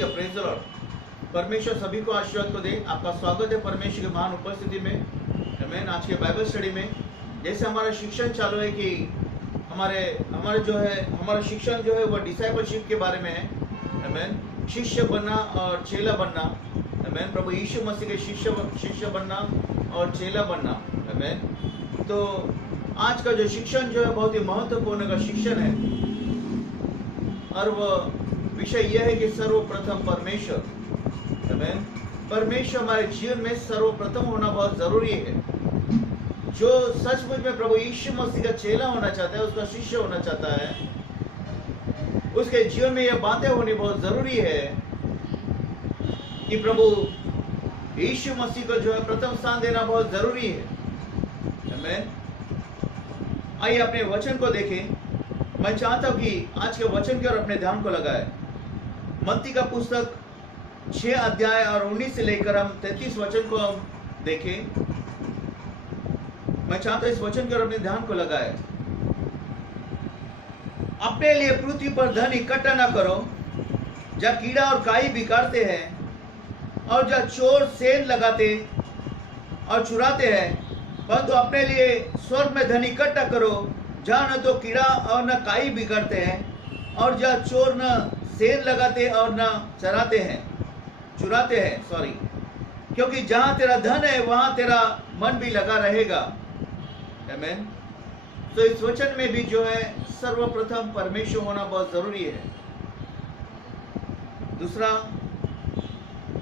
Hallelujah, praise the Lord. परमेश्वर सभी को आशीर्वाद को दे। आपका स्वागत है परमेश्वर की महान उपस्थिति में। आमीन। आज के बाइबल स्टडी में जैसे हमारा शिक्षण चालू है कि हमारा शिक्षण जो है वो डिसाइपलशिप के बारे में है। आमीन। शिष्य बनना और चेला बनना। आमीन। प्रभु यीशु मसीह के शिष्य बनना और चेला बनना। आमीन। तो आज का जो शिक्षण जो है बहुत ही महत्वपूर्ण का शिक्षण है और वह विषय यह है कि सर्वप्रथम परमेश्वर। आमीन। परमेश्वर हमारे जीवन में सर्वप्रथम होना बहुत जरूरी है। जो सचमुच में प्रभु यीशु मसीह का चेला होना चाहता है, उसका शिष्य होना चाहता है, उसके जीवन में यह बातें होनी बहुत जरूरी है कि प्रभु यीशु मसीह को जो है प्रथम स्थान देना बहुत जरूरी है। आमीन। आइए अपने वचन को देखें। मैं चाहता हूं कि आज के वचन की ओर अपने ध्यान को लगाए। मत्ती का पुस्तक 6 अध्याय और 19 से लेकर हम 33 वचन को हम देखें। मैं चाहता हूं इस वचन की ओर अपने ध्यान को लगाए। अपने लिए पृथ्वी पर धन इकट्ठा न करो, जहाँ कीड़ा और काई बिगाड़ते हैं और जहाँ चोर सेंध लगाते और चुराते हैं, परंतु अपने लिए स्वर्ग में धन इकट्ठा करो, जहाँ न तो कीड़ा और न काई बिगड़ते हैं और जहाँ चोर न सेंध लगाते और न चुराते हैं। क्योंकि जहाँ तेरा धन है वहाँ तेरा मन भी लगा रहेगा। आमीन। तो इस वचन में भी जो है सर्वप्रथम परमेश्वर होना बहुत जरूरी है। दूसरा,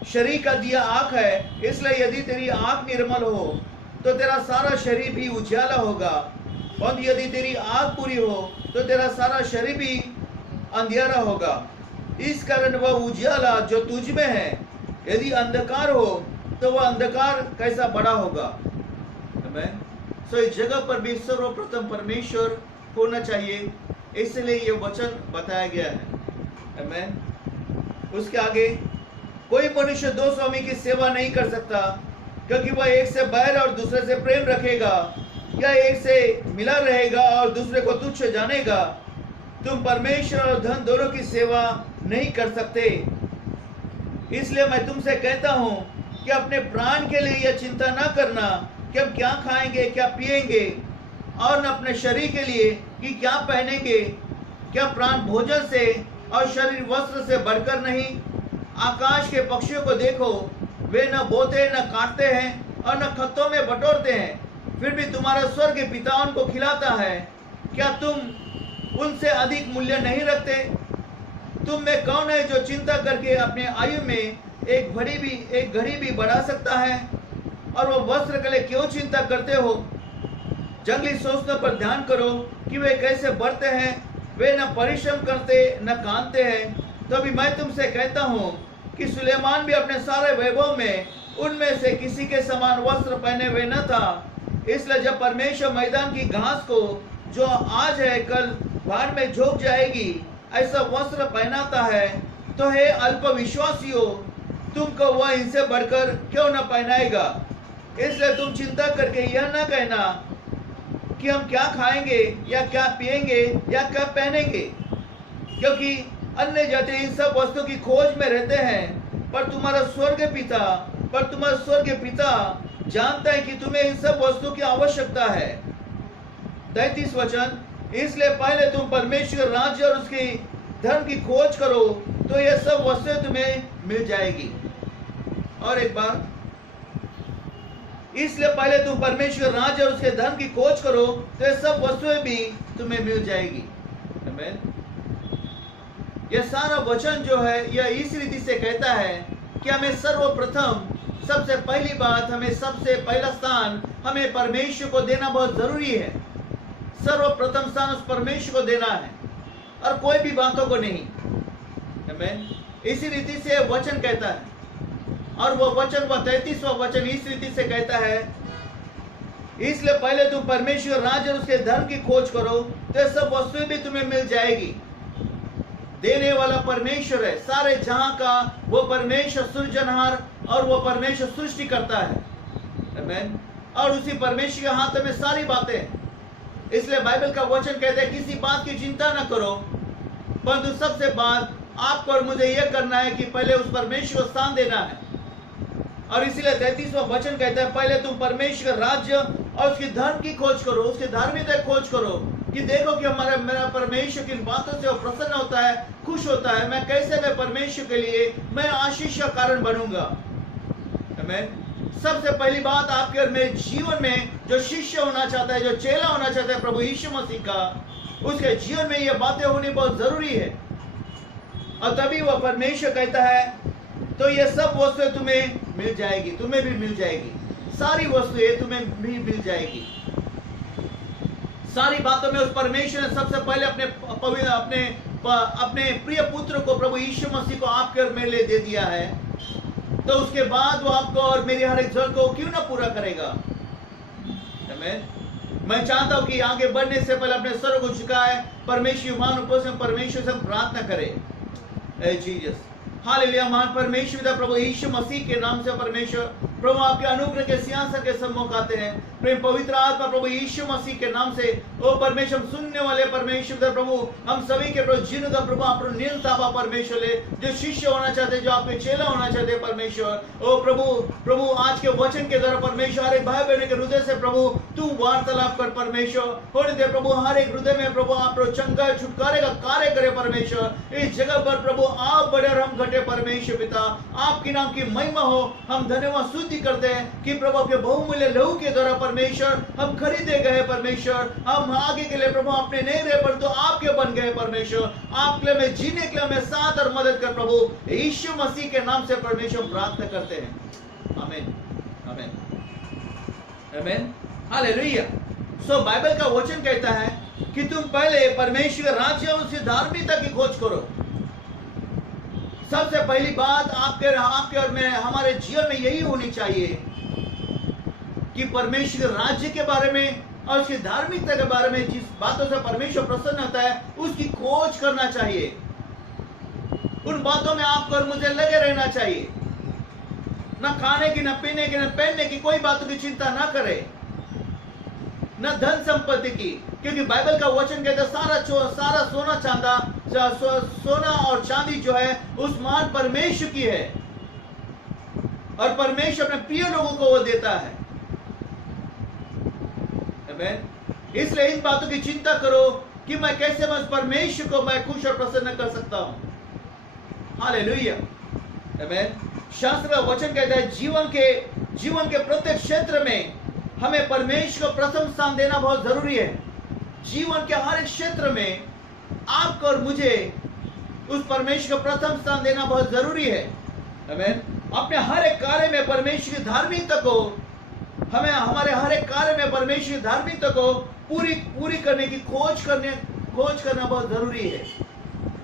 शरीर का दिया आँख है, इसलिए यदि तेरी आँख निर्मल हो तो तेरा सारा शरीर भी उजाला होगा, और यदि तेरी आँख पूरी हो तो तेरा सारा शरीर भी अंधियारा होगा। इस कारण वह उजाला जो तुझ में है, यदि अंधकार हो तो वह अंधकार कैसा बड़ा होगा। आमीन। सो इस जगह पर भी सर्वप्रथम परमेश्वर होना चाहिए, इसलिए ये वचन बताया गया है। आमीन। उसके आगे, कोई मनुष्य दो स्वामी की सेवा नहीं कर सकता, क्योंकि वह एक से बैर और दूसरे से प्रेम रखेगा, या एक से मिला रहेगा और दूसरे को तुच्छ जानेगा। तुम परमेश्वर और धन दोनों की सेवा नहीं कर सकते। इसलिए मैं तुमसे कहता हूं कि अपने प्राण के लिए यह चिंता न करना कि हम क्या खाएंगे, क्या पिएंगे, और न अपने शरीर के लिए कि क्या पहनेंगे। क्या प्राण भोजन से और शरीर वस्त्र से बढ़कर नहीं? आकाश के पक्षियों को देखो, वे न बोते न काटते हैं और न खत्तों में बटोरते हैं, फिर भी तुम्हारा स्वर्ग पिता उनको खिलाता है। क्या तुम उनसे अधिक मूल्य नहीं रखते? तुम में कौन है जो चिंता करके अपने आयु में एक घड़ी भी बढ़ा सकता है? और वो वस्त्र के लिए क्यों चिंता करते हो? जंगली सोचने पर ध्यान करो कि वे कैसे बढ़ते हैं। वे न परिश्रम करते न कांपते हैं। तो अभी मैं तुमसे कहता हूँ कि सुलेमान भी अपने सारे वैभव में उनमें से किसी के समान वस्त्र पहने हुए न था। इसलिए जब परमेश्वर मैदान की घास को जो आज है कल भाड़ में झोंक जाएगी, ऐसा वस्त्र पहनाता है, तो हे अल्पविश्वासियों, तुमको वह इनसे बढ़कर क्यों न पहनाएगा? इसलिए तुम चिंता करके यह न कहना कि हम क्या खाएंगे या क्या पिएंगे या क्या पहनेंगे, क्योंकि अन्य जाति इन सब वस्तुओं की खोज में रहते हैं, पर तुम्हारा स्वर्ग पिता जानता है कि तुम्हें इन सब वस्तुओं की आवश्यकता है। 33 वचन, इसलिए पहले तुम परमेश्वर राज्य और उसकी धन की खोज करो, तो यह सब वस्तुएं तुम्हें मिल जाएगी। और एक बार, इसलिए पहले तुम परमेश्वर राज्य और उसके धन की खोज करो, तो यह सब वस्तुएं भी तुम्हें मिल जाएगी। आमीन। यह सारा वचन जो है यह इस रीति से कहता है कि हमें सर्वप्रथम, सबसे पहली बात, हमें सबसे पहला स्थान हमें परमेश्वर को देना बहुत जरूरी है। सर्वप्रथम स्थान उस परमेश्वर को देना है और कोई भी बातों को नहीं। आमीन। इसी रीति से वचन कहता है, और वह वचन, वह 33वां वचन इस रीति से कहता है, इसलिए पहले तुम परमेश्वर राज्य और उसके धन की खोज करो, तो सब वस्तुएं भी तुम्हें मिल जाएगी। देने वाला परमेश्वर है, सारे जहां का वो परमेश्वर सृजनहार और वो परमेश्वर सृष्टि करता है। आमीन। और उसी परमेश्वर के हाथ में सारी बातें हैं। इसलिए बाइबल का वचन कहता है किसी बात की चिंता न करो, परंतु सबसे बात आपको और मुझे यह करना है कि पहले उस परमेश्वर को स्थान देना है। और इसीलिए 33वां वचन कहता है, पहले तुम परमेश्वर का राज्य और उसकी धर्म की खोज करो, उसकी धार्मिकता की खोज करो, कि देखो कि मेरा परमेश्वर किन बातों से वो प्रसन्न होता है, खुश होता है, मैं कैसे मैं परमेश्वर के लिए मैं आशीष का कारण बनूंगा। आमीन। सबसे पहली बात, आपके और मेरे जीवन में जो शिष्य होना चाहता है, जो चेला होना चाहता है प्रभु यीशु मसीह का, उसके जीवन में ये बातें होनी बहुत जरूरी है। और तभी वह परमेश्वर कहता है, तो ये सब वस्तुएं तुम्हें मिल जाएगी, तुम्हें भी मिल जाएगी, सारी वस्तुएं तुम्हें भी मिल जाएगी। सारी बातों में उस परमेश्वर ने सबसे पहले अपने प्रिय पुत्र को, प्रभु यीशु मसीह को आपके और मेरे लिए दे दिया है, तो उसके बाद वो आपको और मेरी हर एक जरूरत को क्यों ना पूरा करेगा। आमीन। मैं चाहता हूं कि आगे बढ़ने से पहले अपने सर को झुकाए, परमेश्वर महान उपस्थित में परमेश्वर से प्रार्थना करें। Jesus, hallelujah. महान परमेश्वर प्रभु यीशु मसीह के नाम से परमेश्वर प्रभु आपके अनुग्रह के सिंहासन के सम्मुख आते हैं। प्रेम पवित्र आत्मा प्रभु यीशु मसीह के नाम से ओ परमेश्वर, सुनने वाले परमेश्वर प्रभु, हम सभी के प्रभु जिन का प्रभु आप नील ताबा परमेश्वर ले, जो शिष्य होना चाहते, जो आपके चेला होना चाहते परमेश्वर, ओ प्रभु आज के वचन के द्वारा परमेश्वर हर एक भाई बहन के हृदय से प्रभु तू वार्तालाप कर परमेश्वर, होने दे प्रभु हर एक हृदय में प्रभु आप चंगा छुटकारे का कार्य करे परमेश्वर। इस जगह पर प्रभु आप बड़े और हम घटे परमेश्वर पिता, आपके नाम की महिमा हो। हम धन्यवाद करते हैं कि प्रभु आपके बहुमूल्य लहू के द्वारा परमेश्वर हम खरीदे गए परमेश्वर, हम आगे के लिए प्रभु अपने नहीं रहे परंतु आपके बन गए परमेश्वर। आपके लिए में जीने के लिए हमें साथ और मदद कर प्रभु यीशु मसीह के नाम से परमेश्वर प्रार्थना करते हैं। आमीन, आमीन, आमीन, हालेलुया। सो बाइबल का वचन कहता है कि तुम पहले परमेश्वर राज्य और उसकी धार्मिकता की खोज करो। सबसे पहली बात आपके और मैं हमारे जीवन में यही होनी चाहिए कि परमेश्वर राज्य के बारे में और उसकी धार्मिकता के बारे में जिस बातों से परमेश्वर प्रसन्न होता है उसकी खोज करना चाहिए। उन बातों में आपको और मुझे लगे रहना चाहिए। न खाने की, न पीने की, न पहनने की कोई बातों की चिंता ना करे, न धन संपत्ति की, क्योंकि बाइबल का वचन कहता है सारा सोना और चांदी जो है उस महान परमेश्वर की है और परमेश्वर अपने प्रिय लोगों को वो देता है। आमीन। इसलिए इन बातों की चिंता करो कि मैं कैसे मैं उस परमेश्वर को मैं खुश और प्रसन्न कर सकता हूं। हालेलुया। आमीन। शास्त्र का वचन कहता है जीवन के प्रत्येक क्षेत्र में हमें परमेश्वर को प्रथम स्थान देना बहुत जरूरी है। जीवन के हर एक क्षेत्र में आपको और मुझे उस परमेश्वर को प्रथम स्थान देना बहुत जरूरी है। आमीन। अपने हर एक कार्य में परमेश्वर की धार्मिकता को हमें हमारे हर एक कार्य में परमेश्वर की धार्मिकता को पूरी करने की खोज करना बहुत जरूरी है।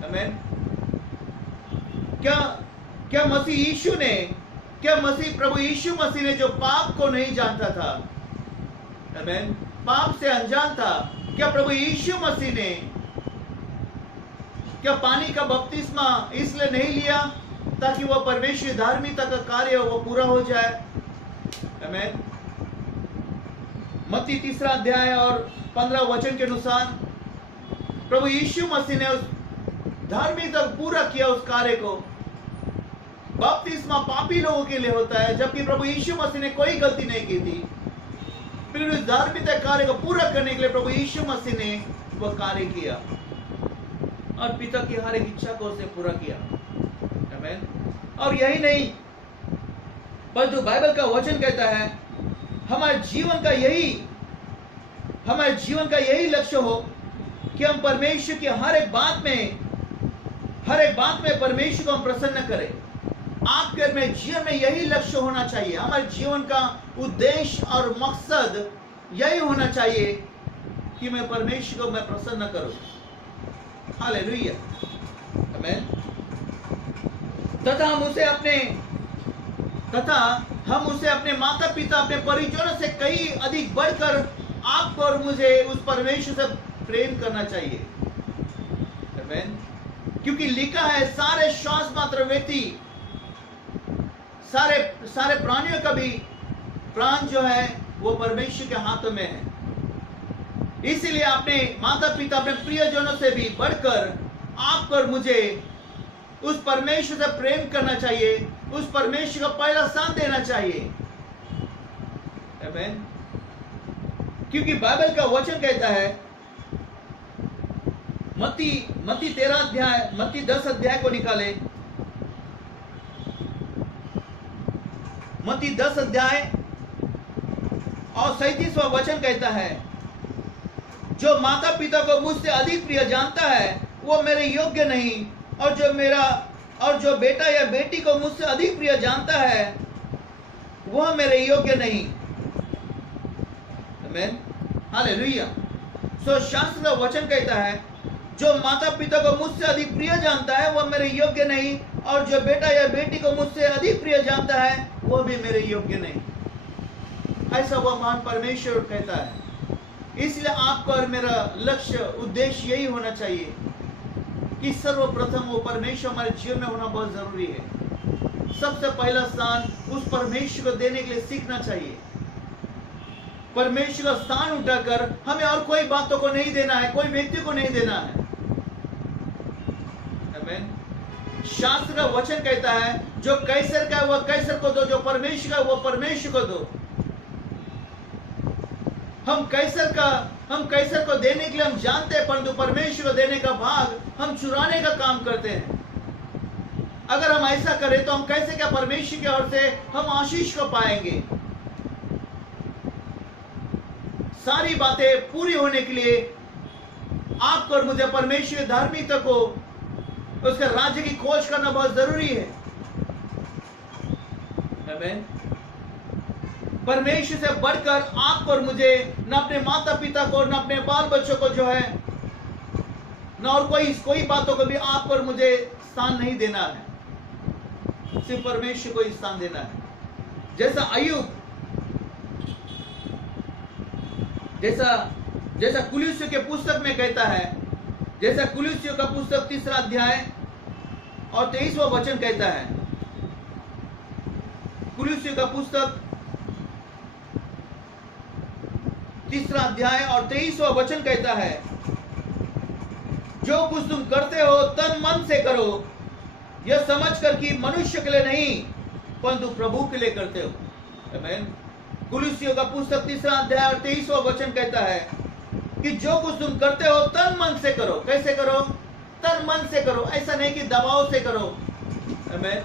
आमीन। क्या प्रभु यीशु मसीह ने जो पाप को नहीं जानता था, आमीन, पाप से अनजान था, क्या प्रभु यीशु मसीह ने क्या पानी का बपतिस्मा इसलिए नहीं लिया ताकि वह परमेश्वर धार्मिकता का कार्य वो पूरा हो जाए। आमीन। मत्ती 3 अध्याय और 15 वचन के अनुसार प्रभु यीशु मसीह ने उस धार्मिकता को पूरा किया, उस कार्य को। बपतिस्मा पापी लोगों के लिए होता है, जबकि प्रभु यीशु मसीह ने कोई गलती नहीं की थी। फिर उस धार्मिकता कार्य को पूरा करने के लिए प्रभु यीशु मसीह ने वह कार्य किया और पिता की हर एक इच्छा को उसने पूरा किया। आमीन। और यही नहीं, परंतु बाइबल का वचन कहता है हमारे जीवन का यही लक्ष्य हो कि हम परमेश्वर की हर एक बात में परमेश्वर को हम प्रसन्न करें। आपके में जीवन में यही लक्ष्य होना चाहिए। हमारे जीवन का उद्देश्य और मकसद यही होना चाहिए कि मैं परमेश्वर को मैं प्रसन्न करूं। हालेलुया। आमीन। तथा हम उसे अपने माता पिता, अपने परिजनों से कहीं अधिक बढ़कर आपको और मुझे उस परमेश्वर से प्रेम करना चाहिए। आमीन। क्योंकि लिखा है सारे श्वास मात्र व्यक्ति, सारे प्राणियों का भी प्राण जो है वो परमेश्वर के हाथों में है। इसीलिए अपने माता पिता, अपने प्रियजनों से भी बढ़कर आपको और मुझे उस परमेश्वर से प्रेम करना चाहिए, उस परमेश्वर का पहला स्थान देना चाहिए। आमीन। क्योंकि बाइबल का वचन कहता है, मत्ती 13 अध्याय, मत्ती 10 अध्याय को निकाले, मत्ती 10 अध्याय और 37वां वचन कहता है, जो माता पिता को मुझसे अधिक प्रिय जानता है वो मेरे योग्य नहीं, और जो बेटा या बेटी को मुझसे अधिक प्रिय जानता है वह मेरे योग्य नहीं। आमीन, हालेलुया। सो शास्त्र का वचन कहता है, जो माता पिता को मुझसे अधिक प्रिय जानता है वह मेरे योग्य नहीं, और जो बेटा या बेटी को मुझसे अधिक प्रिय जानता है वह भी मेरे योग्य नहीं। ऐसा वह महान परमेश्वर कहता है। इसलिए आपका और मेरा लक्ष्य, उद्देश्य यही होना चाहिए कि सर्वप्रथम वो परमेश्वर हमारे जीवन में होना बहुत जरूरी है। सबसे पहला स्थान उस परमेश्वर को देने के लिए सीखना चाहिए। परमेश्वर का स्थान उठाकर हमें और कोई बातों को नहीं देना है, कोई व्यक्ति को नहीं देना है। आमीन। शास्त्र का वचन कहता है, जो कैसर का है वह कैसर को दो, जो परमेश्वर का है वह परमेश्वर को दो। हम कैसर को देने के लिए हम जानते हैं, परंतु परमेश्वर को देने का भाग हम चुराने का काम करते हैं। अगर हम ऐसा करें तो हम कैसे क्या परमेश्वर की ओर से हम आशीष को पाएंगे। सारी बातें पूरी होने के लिए आपको और मुझे परमेश्वर की धार्मिकता को, उसके राज्य की खोज करना बहुत जरूरी है। आमीन। परमेश्वर से बढ़कर आपको और मुझे न अपने माता पिता को, न अपने बाल बच्चों को जो है, न और कोई बातों को भी आपको और मुझे स्थान नहीं देना है। सिर्फ परमेश्वर को ही स्थान देना है। जैसा अय्यूब, जैसा कुलुस्सियों के पुस्तक में कहता है, जैसा कुलुस्सियों का पुस्तक 3 अध्याय और 23वां वचन कहता है, कुलुस्सियों का पुस्तक 3 अध्याय और 23वां वचन कहता है, जो कुछ तुम करते हो तन मन से करो, यह समझकर कि मनुष्य के लिए नहीं परंतु प्रभु के लिए करते हो। आमीन। कुलुस्सियों का पुस्तक 3 अध्याय और 23वां वचन कहता है कि जो कुछ तुम करते हो तन मन से करो। कैसे करो? तन मन से करो। ऐसा नहीं कि दबाव से करो। आमीन।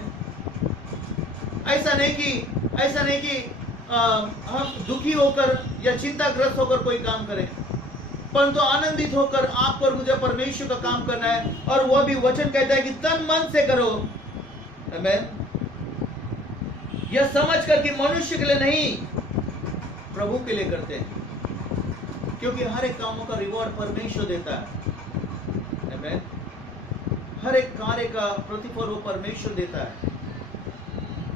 ऐसा नहीं कि हम दुखी होकर या चिंताग्रस्त होकर कोई काम करें, परंतु आनंदित होकर आपको और मुझे परमेश्वर का काम करना है। और वह भी वचन कहता है कि तन मन से करो। आमीन। यह समझ कर कि मनुष्य के लिए नहीं प्रभु के लिए करते हैं, क्योंकि हर एक कामों का रिवॉर्ड परमेश्वर देता है। आमीन। हर एक कार्य का प्रतिफल वो परमेश्वर देता है।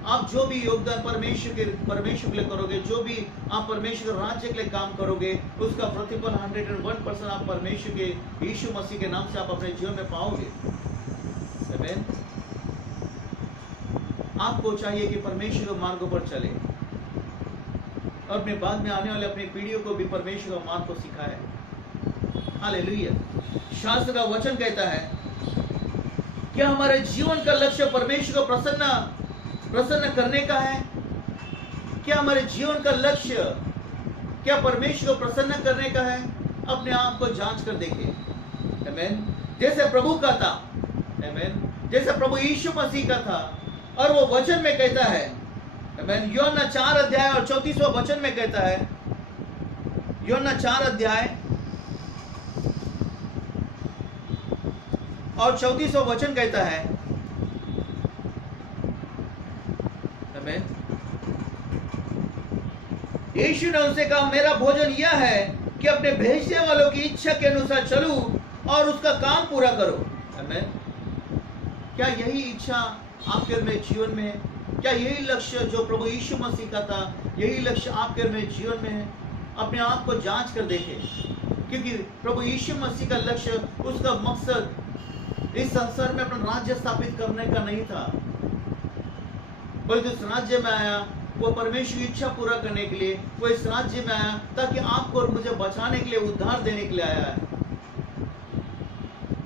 आप जो भी योगदान परमेश्वर के लिए करोगे, जो भी आप परमेश्वर के राज्य के लिए काम करोगे, उसका प्रतिफल 101% आप परमेश्वर के यीशु मसीह के नाम से आप अपने जीवन में पाओगे। आमीन। आपको चाहिए कि परमेश्वर के मार्गों पर चले और अपने बाद में आने वाले अपनी पीढ़ियों को भी परमेश्वर का मार्ग को सिखाए। हालेलुया। शास्त्र का वचन कहता है कि हमारे जीवन का लक्ष्य परमेश्वर को प्रसन्न करने का है। क्या हमारे जीवन का लक्ष्य क्या परमेश्वर को प्रसन्न करने का है? अपने आप को जांच कर देखें। आमीन। जैसे प्रभु का था, आमीन, जैसे प्रभु यीशु मसीह का था। और वो वचन में कहता है, आमीन, यूहन्ना 4 अध्याय और 34वां वचन में कहता है, यूहन्ना 4 अध्याय और 34वां वचन कहता है, यीशु ने उनसे कहा, मेरा भोजन यह है कि अपने भेजने वालों की इच्छा के अनुसार चलूं और उसका काम पूरा करो। आमीन। क्या यही इच्छा आपके में जीवन में है? क्या यही लक्ष्य जो प्रभु यीशु मसीह का था, यही लक्ष्य आपके में जीवन में है? अपने आप को जांच कर देखें, क्योंकि प्रभु यीशु मसीह का लक्ष्य, उसका मकसद इस संसार में अपना राज्य स्थापित करने का नहीं था, बल्कि उस राज्य में आया वो परमेश्वर की इच्छा पूरा करने के लिए। वो इस राज्य में आया ताकि आपको और मुझे बचाने के लिए, उद्धार देने के लिए आया है।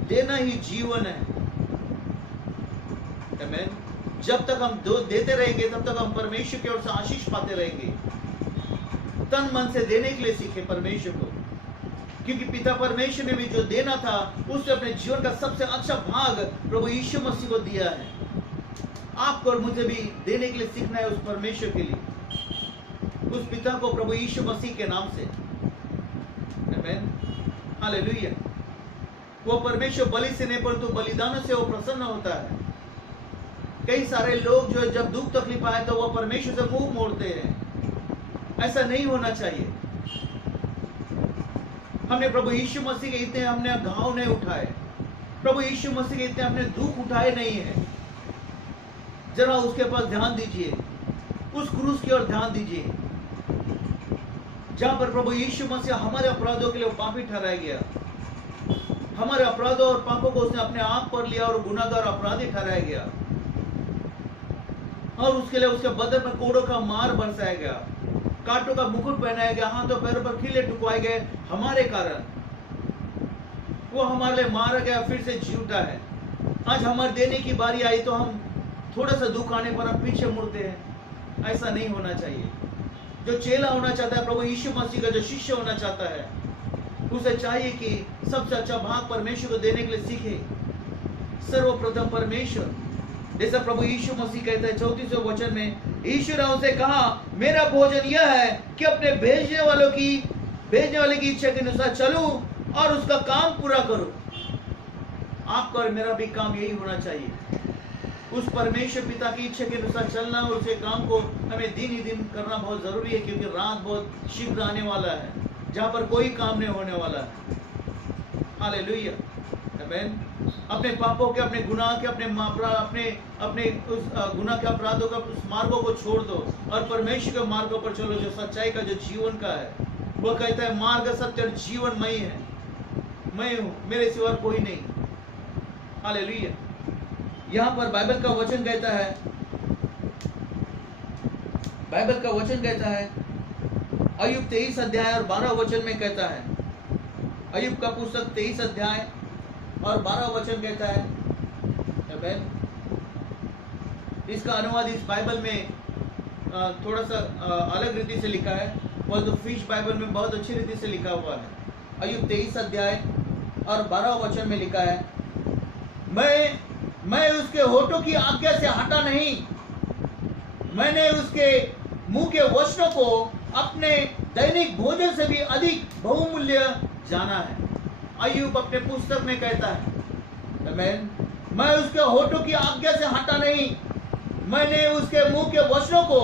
देना ही जीवन है। आमीन। जब तक हम देते रहेंगे तब तक हम परमेश्वर की ओर से आशीष पाते रहेंगे। तन मन से देने के लिए सीखे परमेश्वर को, क्योंकि पिता परमेश्वर ने भी जो देना था उसने अपने जीवन का सबसे अच्छा भाग प्रभु यीशु मसीह को दिया है। आपको और मुझे भी देने के लिए सीखना है उस परमेश्वर के लिए, उस पिता को, प्रभु यीशु मसीह के नाम से। आमीन, हालेलुया। वो परमेश्वर बलि से नहीं परंतु बलिदान से वो प्रसन्न होता है। कई सारे लोग जो जब दुख तकलीफ आए तो वो परमेश्वर से मुंह मोड़ते हैं। ऐसा नहीं होना चाहिए। हमने प्रभु यीशु मसीह के इतने हमने घाव नहीं उठाए, प्रभु यीशु मसीह के इतने हमने दुख उठाए नहीं है। जरा उसके पास ध्यान दीजिए, उस क्रूस की ओर ध्यान दीजिए, जहां पर प्रभु यीशु मसीह हमारे अपराधों के लिए पापी ठहराया गया। हमारे अपराधों और पापों को उसने अपने आप पर लिया और गुनाहगार अपराधी ठहराया गया, और उसके लिए उसके बदन में कोड़ों का मार बरसाया गया, कांटों का मुकुट पहनाया गया, हाथों पैरों पर कीले ठुकवाए गए हमारे कारण। वो हमारे लिए मारा गया, फिर से जी उठा है। आज हमारे देने की बारी आई तो हम थोड़ा सा दुख आने पर हम पीछे मुड़ते हैं। ऐसा नहीं होना चाहिए। जो चेला होना चाहता है, प्रभु यीशु मसीह का जो शिष्य होना चाहता है, उसे चाहिए कि सबसे अच्छा भाग परमेश्वर को देने के लिए सीखे। सर्वप्रथम परमेश्वर, जैसा प्रभु यीशु मसीह कहते हैं 34वें वचन में, यीशु ने उनसे कहा, मेरा भोजन यह है कि अपने भेजने वाले की इच्छा के अनुसार चलूं और उसका काम पूरा करूं। आपका और मेरा भी काम यही होना चाहिए, उस परमेश्वर पिता की इच्छा के अनुसार चलना, और उसके काम को हमें दिन ही दिन करना बहुत जरूरी है, क्योंकि रात बहुत शीघ्र आने वाला है जहां पर कोई काम नहीं होने वाला है। हालेलुया, आमीन। अपने पापों के, अपने गुनाह के, अपने उस गुनाह के अपराधों का उस मार्गों को छोड़ दो और परमेश्वर के मार्गों पर चलो, जो सच्चाई का, जो जीवन का है। वो कहता है, मार्ग, सत्य और जीवन मैं ही है, मैं हूं, मेरे सिवा कोई नहीं। हालेलुया। यहाँ पर बाइबल का वचन कहता है, अय्यूब 23 अध्याय और 12 वचन में कहता है, अय्यूब का पुस्तक 23 अध्याय और 12 वचन कहता है, इसका अनुवाद इस बाइबल में थोड़ा सा अलग रीति से लिखा है, और तो फिश बाइबल में बहुत अच्छी रीति से लिखा हुआ है। अय्यूब 23 अध्याय और 12 वचन में लिखा है, मैं उसके होठों की आज्ञा से हटा नहीं, मैंने उसके मुंह के वचनों को अपने दैनिक भोजन से भी अधिक बहुमूल्य जाना है। अय्यूब अपने पुस्तक में कहता है, आमीन, मैं उसके होठों की आज्ञा से हटा नहीं, मैंने उसके मुंह के वचनों को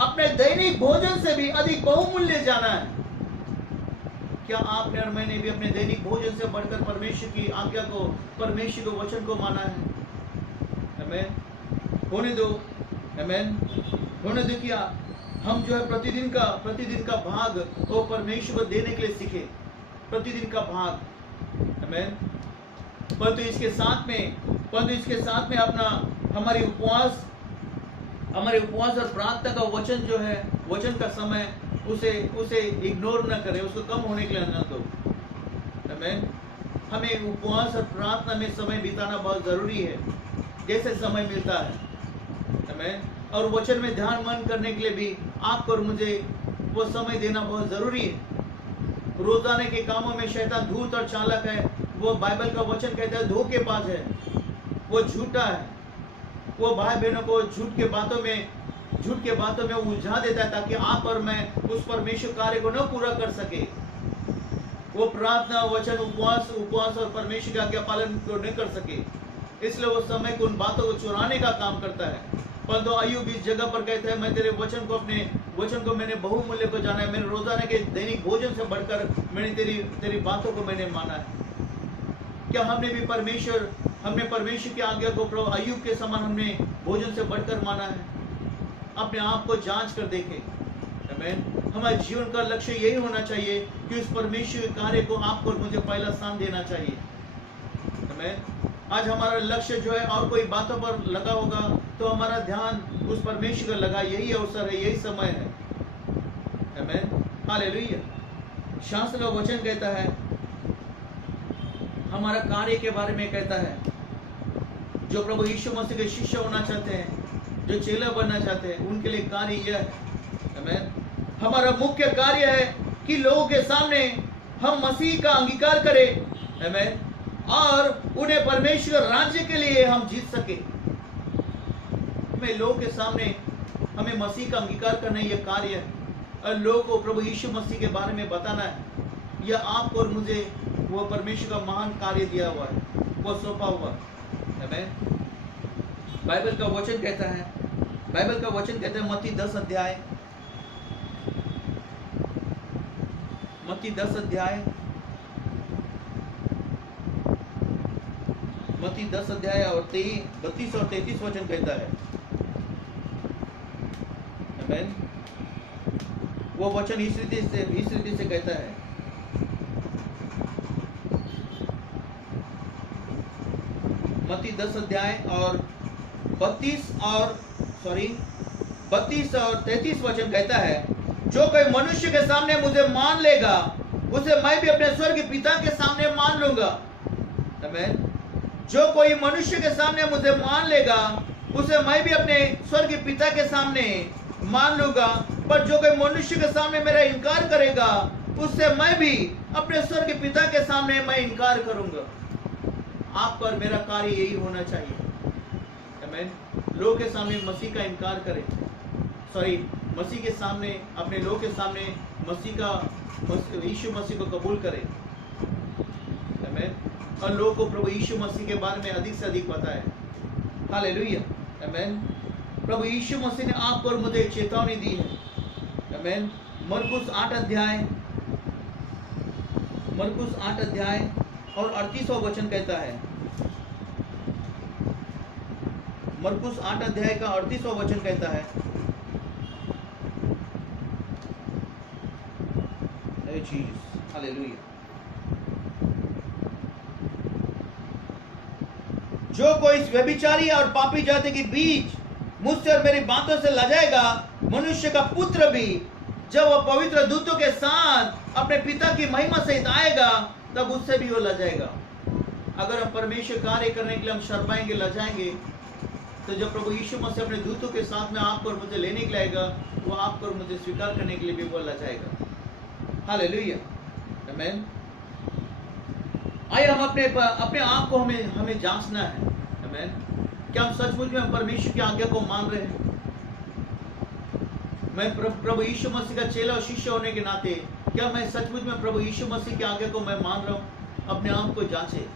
अपने दैनिक भोजन से भी अधिक बहुमूल्य जाना है। क्या आपने और मैंने भी अपने दैनिक भोजन से बढ़कर परमेश्वर की आज्ञा को, परमेश्वर के वचन को माना है? आमीन। होने दो, आमीन, होने दो। क्या हम जो है प्रतिदिन का भाग वो परमेश्वर को देने के लिए सीखे, प्रतिदिन का भाग, आमीन। परंतु इसके साथ में अपना हमारे उपवास और प्रार्थना का वचन जो है, वचन का समय, उसे इग्नोर न करें, उसको कम होने के लिए न दो। आमीन। हमें उपवास और प्रार्थना में समय बिताना बहुत जरूरी है, जैसे समय मिलता है। आमीन। और वचन में ध्यान मन करने के लिए भी आपको और मुझे वो समय देना बहुत जरूरी है। रोजाना के कामों में शैतान धूर्त और चालक है। वो बाइबल का वचन कहता है धोखेबाज है, वो झूठा है, वो भाई बहनों को झूठ के बातों में उलझा देता है, ताकि आप और मैं उस परमेश्वर कार्य को न पूरा कर सके। वो प्रार्थना, वचन, उपवास और परमेश्वर की आज्ञा पालन को नहीं कर सके, इसलिए वो समय को, उन बातों को चुराने का काम करता है। परंतु अय्यूब इस जगह पर कहते हैं, मैं तेरे वचन को, अपने वचन को मैंने बहुमूल्य को जाना है, मेरे रोजाना के दैनिक भोजन से बढ़कर मैंने तेरी बातों को मैंने माना है। क्या हमने परमेश्वर की आज्ञा को प्रभु अय्यूब के समान हमने भोजन से बढ़कर माना है? अपने आप को जांच कर देखें। आमीन। हमारे जीवन का लक्ष्य यही होना चाहिए कि उस परमेश्वर के कार्य को आपको और मुझे पहला स्थान देना चाहिए। आमीन। आज हमारा लक्ष्य जो है और कोई बातों पर लगा होगा तो हमारा ध्यान उस परमेश्वर का लगा, यही अवसर है, यही समय है। आमीन। हालेलुया। शास्त्र का वचन कहता है, हमारा कार्य के बारे में कहता है, जो प्रभु यीशु मसीह के शिष्य होना चाहते हैं, जो चेला बनना चाहते हैं, उनके लिए कार्य यह है। आमीन। हमारा मुख्य कार्य है कि लोगों के सामने हम मसीह का अंगीकार करें। आमीन। और उन्हें परमेश्वर राज्य के लिए हम जीत सके। हमें लोगों के सामने हमें मसीह का अंगीकार करना यह कार्य है, और लोगों को प्रभु यीशु मसीह के बारे में बताना है। यह आपको और मुझे वो परमेश्वर का महान कार्य दिया हुआ है, वो सौंपा हुआ है। आमीन। बाइबल का वचन कहता है, मत्ती 10 अध्याय, और 32 और 33 वचन कहता है। आमीन। वो वचन इस रीति से कहता है। मत्ती 10 अध्याय और 32 और 33 वचन कहता है, जो कोई मनुष्य के सामने मुझे मान लेगा, उसे मैं भी अपने स्वर्गीय पिता के सामने मान लूंगा। आमीन। जो कोई मनुष्य के सामने मुझे मान लेगा, उसे मैं भी अपने स्वर्गीय पिता के सामने मान लूंगा। पर जो कोई मनुष्य के सामने मेरा इनकार करेगा, उससे मैं भी अपने स्वर्गीय पिता के सामने मैं इनकार करूंगा। आपका और मेरा कार्य यही होना चाहिए। आमीन। लोगों के सामने मसीह का इनकार करें, मसीह के सामने, अपने लोग के सामने यीशु मसीह को कबूल करें। आमीन। और लोगों को प्रभु यीशु मसीह के बारे में अधिक से अधिक पता है। हालेलुया। आमीन। प्रभु यीशु मसीह ने आपको और मुझे एक चेतावनी दी है। आमीन। मरकुस 8 अध्याय और 38वां वचन कहता है। मरकुस 8 अध्याय का 38वां वचन कहता है, हालेलुया। जो कोई इस व्यभिचारी और पापी जाति के बीच मुझसे और मेरी बातों से लजाएगा, मनुष्य का पुत्र भी जब वह पवित्र दूतों के साथ अपने पिता की महिमा सहित आएगा, तब उससे भी वो लजाएगा। अगर हम परमेश्वर कार्य करने के लिए हम शर्माएंगे, लजाएंगे, तो जब प्रभु यीशु मसीह अपने दूतों के साथ में आपको और मुझे लेने के लिए आएगा, वो आपको और मुझे स्वीकार करने के लिए भी वो लजाएगा। हालेलुया। आमीन। आइए हम अपने आप को हमें जांचना है। आमीन। क्या हम सचमुच में परमेश्वर की आज्ञा को मान रहे हैं? मैं प्रभु यीशु मसीह का चेला और शिष्य होने के नाते क्या मैं सचमुच में प्रभु यीशु मसीह की आज्ञा को मैं मान रहा हूँ? अपने आप को जांचे।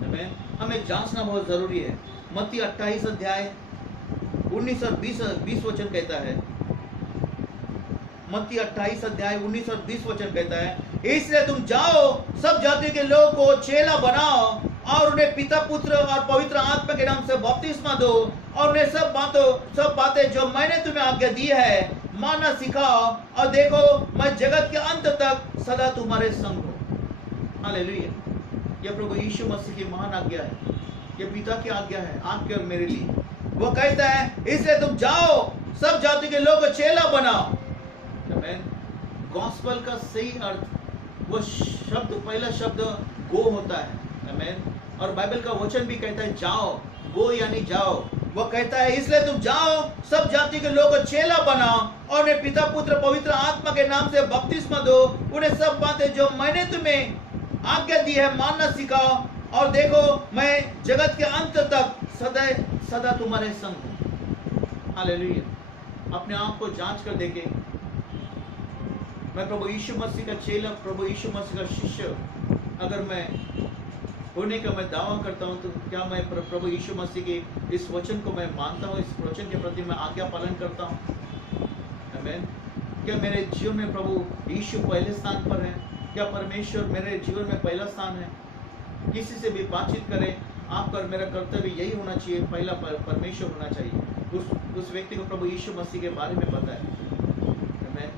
आमीन। हमें जांचना बहुत जरूरी है। मत्ती 28 अध्याय 19 और 20 वचन कहता है। मत्ती 28 अध्याय 19 और 20 वचन कहता है, इसलिए तुम जाओ, सब जातियों के लोगों को चेला बनाओ और उन्हें पिता, पुत्र और पवित्र आत्मा के नाम से बपतिस्मा दो, और उन्हें सब बातें जो मैंने तुम्हें आज्ञा दी है मानना सिखाओ, और देखो मैं जगत के अंत तक सदा तुम्हारे संग हूँ। हालेलुया। यह प्रभु यीशु मसीह की महान आज्ञा है, यह पिता की आज्ञा है आपके और मेरे लिए। वो कहता है, इसलिए तुम जाओ, सब जाति के लोगों को चेला बनाओ। गॉस्पेल का सही अर्थ, वो शब्द, पहला शब्द गो होता है। आमीन। और बाइबल का वचन भी कहता है जाओ, गो यानी जाओ। वो कहता है, इसलिए तुम जाओ, सब जाति के लोगों को चेला बनाओ और उन्हें पिता, पुत्र, पवित्र आत्मा के नाम से बपतिस्मा दो, उन्हें सब बातें जो मैंने तुम्हें आज्ञा दी है मानना सिखाओ, और देखो मैं जगत के अंत तक सदा तुम्हारे संग हूं। हालेलुया। अपने आप को जांच कर देखें, मैं प्रभु यीशु मसीह का चेला, प्रभु यीशु मसीह का शिष्य अगर मैं होने का मैं दावा करता हूं, तो क्या मैं प्रभु यीशु मसीह के इस वचन को मैं मानता हूं, इस वचन के प्रति मैं आज्ञा पालन करता हूं? आमीन। क्या मेरे जीवन में प्रभु यीशु पहले स्थान पर है? क्या परमेश्वर मेरे जीवन में पहला स्थान है? किसी से भी बातचीत करें, आपका और मेरा कर्तव्य यही होना चाहिए, पहला परमेश्वर होना चाहिए। उस व्यक्ति को प्रभु यीशु मसीह के बारे में पता है। आमीन।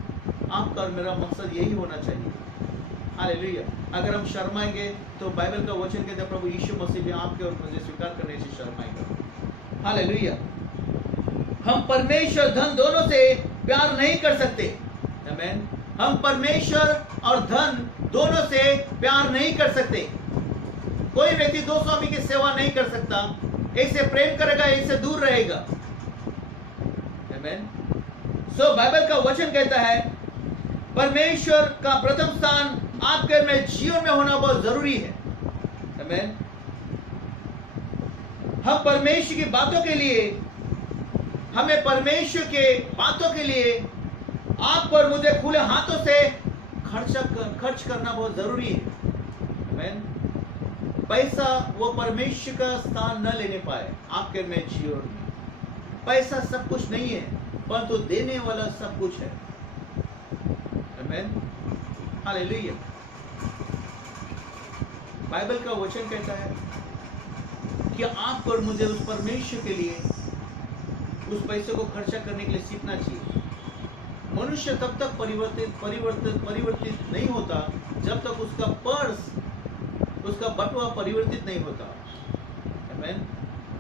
आपका और मेरा मकसद यही होना चाहिए। हालेलुया। अगर हम शर्माएंगे तो बाइबल का वचन कहता है प्रभु यीशु मसीह भी आपके और मुझे स्वीकार करने से शर्माएगा। हालेलुया। हम परमेश्वर धन दोनों से प्यार नहीं कर सकते। आमीन। हम परमेश्वर और धन दोनों से प्यार नहीं कर सकते। कोई व्यक्ति दो स्वामी की सेवा नहीं कर सकता। एक से प्रेम करेगा, एक से दूर रहेगा। आमीन। सो बाइबल का वचन कहता है परमेश्वर का प्रथम स्थान आपके में जीवन में होना बहुत जरूरी है। आमीन। हम परमेश्वर की बातों के लिए, हमें परमेश्वर के बातों के लिए आप पर मुझे खुले हाथों से खर्च करना बहुत जरूरी है। आमीन। पैसा वो परमेश्वर का स्थान न लेने पाए आपके में जीवन में। पैसा सब कुछ नहीं है, परंतु देने वाला सब कुछ है। आमीन। हालेलुया। बाइबल का वचन कहता है कि आप और मुझे उस परमेश्वर के लिए उस पैसे को खर्चा करने के लिए सीखना चाहिए। मनुष्य तब तक परिवर्तित नहीं होता जब तक उसका पर्स, उसका बटुआ परिवर्तित नहीं होता। आमीन।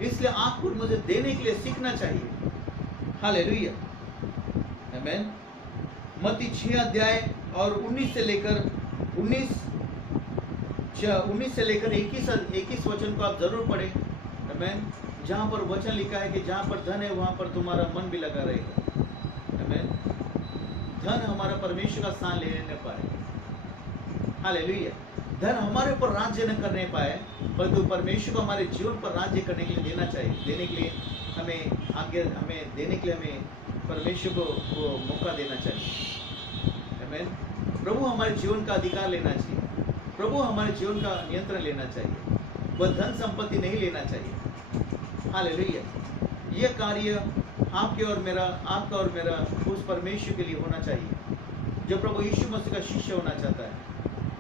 इसलिए आपको मुझे देने के लिए सीखना चाहिए। हालेलुया। आमीन। मत्ती 6 अध्याय और 19 से लेकर 21 वचन को आप जरूर पढ़ें। आमीन। जहां पर वचन लिखा है कि जहां पर धन है वहां पर तुम्हारा मन भी लगा रहेगा। आमीन। धन हमारा परमेश्वर का स्थान ले नहीं पाए। हालेलुया। धन हमारे ऊपर राज्य न करने पाए, परंतु परमेश्वर को हमारे जीवन पर राज्य करने के लिए देना चाहिए। देने के लिए हमें देने के लिए हमें परमेश्वर को वो मौका देना चाहिए। आमीन। प्रभु हमारे जीवन का अधिकार लेना चाहिए। प्रभु हमारे जीवन का नियंत्रण लेना चाहिए। वह धन संपत्ति नहीं लेना चाहिए। हालेलुया। यह कार्य आपका और मेरा उस परमेश्वर के लिए होना चाहिए जो प्रभु यीशु मसीह का शिष्य होना चाहता है,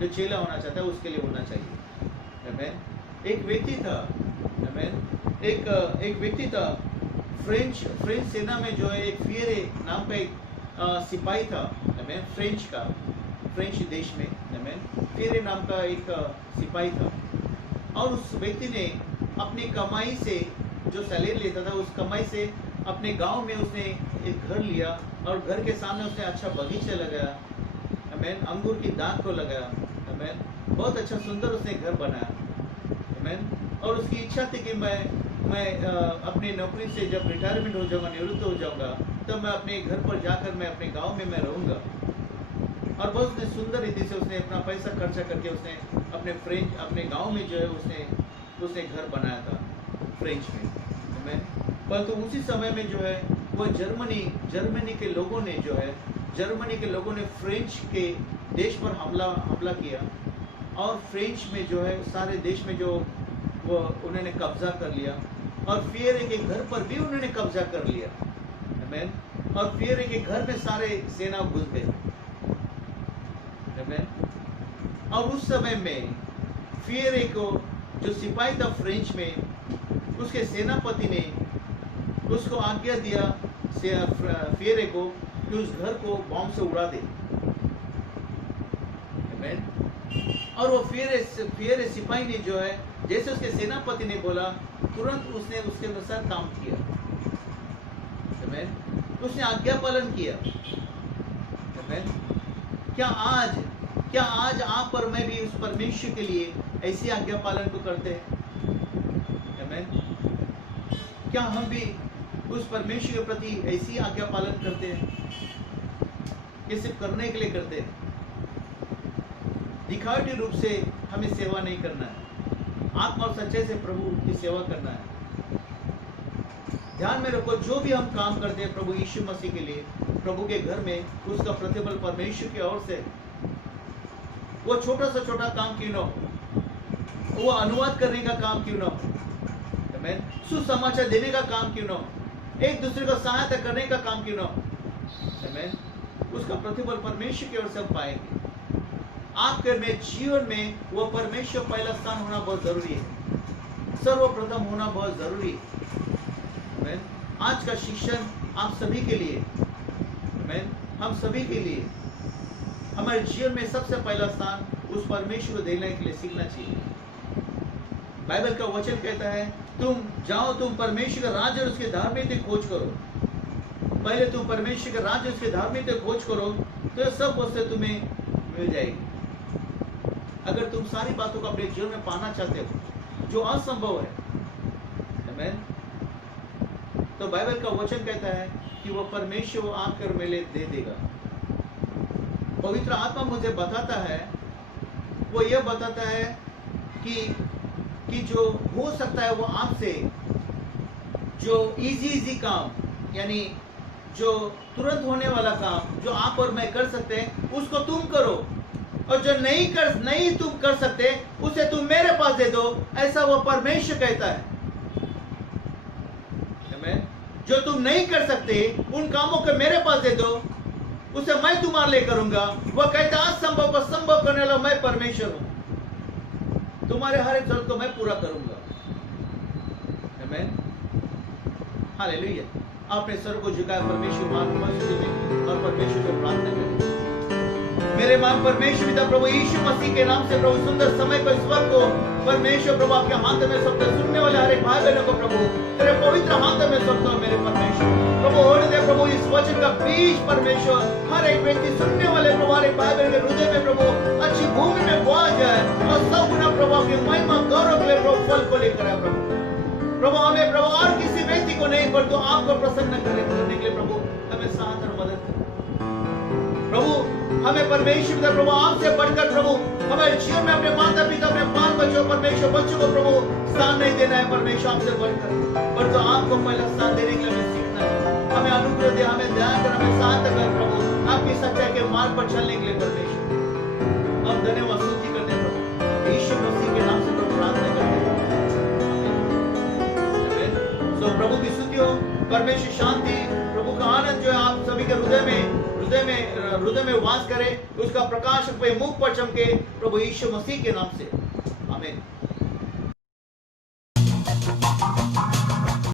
जो चेला होना चाहता है, उसके लिए होना चाहिए। आमीन। एक व्यक्ति था। आमीन। एक व्यक्ति था फ्रेंच सेना में जो है एक फिएरे नाम का एक सिपाही था। आमीन। फ्रेंच देश में आमीन फिएरे नाम का एक सिपाही था। और उस व्यक्ति ने अपनी कमाई से जो सैलरी लेता था, उस कमाई से अपने गांव में उसने एक घर लिया और घर के सामने उसने अच्छा बगीचा लगाया। आमीन। अंगूर की दाख को लगाया। आमीन। बहुत अच्छा सुंदर उसने घर बनाया। आमीन। और उसकी इच्छा थी कि मैं अपनी नौकरी से जब रिटायरमेंट हो जाऊंगा, निवृत्त हो जाऊंगा, तब मैं अपने घर पर जाकर मैं अपने गांव में मैं रहूंगा। और बहुत उसने सुंदर रीति से उसने अपना पैसा खर्चा करके उसने अपने गांव में जो है उसने घर बनाया था फ्रेंच में। परंतु उसी समय में जो है वो जर्मनी के लोगों ने फ्रेंच के देश पर हमला किया और फ्रेंच में जो है सारे देश में जो वो उन्होंने कब्जा कर लिया और फिएरे के घर पर भी उन्होंने कब्जा कर लिया। आमीन। और फिएरे के घर में सारे सेना घुस गए। आमीन। और उस समय में फिएरे को जो सिपाही था फ्रेंच में, उसके सेनापति ने उसको आज्ञा दिया फिएरे को कि उस घर को बॉम्ब से उड़ा दे। आमीन। और वो फिएरे सिपाही ने जो है जैसे उसके सेनापति ने बोला, तुरंत उसने उसके अनुसार काम किया। आमीन। उसने आज्ञा पालन किया। आमीन। क्या आज आप और मैं भी उस परमेश्वर के लिए ऐसी आज्ञा पालन को करते हैं? आमीन। क्या हम भी उस परमेश्वर के प्रति ऐसी आज्ञा पालन करते हैं कि सिर्फ करने के लिए करते हैं? दिखावटी रूप से हमें सेवा नहीं करना है, आत्मा और सच्चाई से प्रभु की सेवा करना है। ध्यान में रखो, जो भी हम काम करते हैं प्रभु यीशु मसीह के लिए, प्रभु के घर में, उसका प्रतिफल परमेश्वर की ओर से। वो छोटा से छोटा काम क्यों ना हो, वो अनुवाद करने का काम क्यों ना हो, आमीन, सुसमाचार देने का काम क्यों ना हो, एक दूसरे को सहायता करने का काम क्यों ना हो, आमीन, उसका प्रतिफल परमेश्वर की ओर से हम पाएंगे। आपके में जीवन में वो परमेश्वर पहला स्थान होना बहुत जरूरी है, सर्वप्रथम होना बहुत जरूरी है। आज का शिक्षण आप सभी के लिए, हम सभी के लिए, हमारे जीवन में सबसे पहला स्थान उस परमेश्वर को देने के लिए सीखना चाहिए। बाइबल का वचन कहता है, तुम जाओ, तुम परमेश्वर का राज्य और उसके धार्मिकता की खोज करो। पहले तुम परमेश्वर के राज्य उसके धार्मिकता की खोज करो तो सब वस्तुएं तुम्हें मिल जाएगी। अगर तुम सारी बातों को अपने जीवन में पाना चाहते हो जो असंभव है, आमीन। तो बाइबल का वचन कहता है कि वो परमेश्वर आकर मेरे दे देगा। पवित्र आत्मा मुझे बताता है, वो यह बताता है कि जो हो सकता है वो आपसे जो इजी काम, यानी जो तुरंत होने वाला काम जो आप और मैं कर सकते हैं उसको तुम करो, और जो नहीं तुम कर सकते उसे तुम मेरे पास दे दो, ऐसा वो परमेश्वर कहता है। आमीन। जो तुम नहीं कर सकते उन कामों को मेरे पास दे दो, उसे मैं तुम्हारे लिए करूंगा। वह कहता है असंभव को संभव करने वाला मैं परमेश्वर हूं, तुम्हारे हर एक जरूरत को मैं पूरा करूंगा। आमीन। हालेलुया। आपने सर को झुकाया परमेश्वर मान उपस्थिति में और परमेश्वर से प्रार्थना करें। मेरे मान परमेश्वर पिता प्रभु यीशु मसीह के नाम से प्रभु सुंदर समय को इस वक्त को परमेश्वर प्रभु आपके हाथ में सौंपते, सुनने वाले हर एक भाई बहनों को प्रभु तेरे पवित्र हाथ में सौंपता हूं। मेरे परमेश्वर प्रभु होने दे प्रभु इस वचन का बीज परमेश्वर हर एक व्यक्ति सुनने वाले प्रभु हर एक भाई बहन के हृदय में प्रभु अच्छी भूमि में बोआ जाए और सब गुना प्रभु की महिमा गौरव के लिए प्रभु फल को लेकर आए। प्रभु हमें प्रभु और किसी व्यक्ति को नहीं पर तो आपको प्रसन्न करने के लिए प्रभु हमें साथ और मदद करें। प्रभु हमें परमेश्वर प्रभु आपसे बढ़कर प्रभु हमारे जीवन में अपने माता पिता अपने बाल बच्चों परमेश्वर बच्चों को प्रभु स्थान नहीं देना है परमेश्वर आपसे बढ़कर, पर तो आपको पहला स्थान देने के लिए हमें सीखना है। हमें अनुग्रह दे, हमें दया कर, हमें साथ कर प्रभु आपकी सच्चाई के मार्ग पर चलने के लिए परमेश्वर। अब धन्यवाद स्तुति करते हैं प्रभु यीशु मसीह के नाम से प्रभु प्रार्थना करते हैं। तो प्रभु की स्तुति हो, परमेश्वर शांति प्रभु का आनंद जो है आप सभी के हृदय में वास करे, उसका प्रकाश पे मुख पर चमके प्रभु यीशु मसीह के नाम से।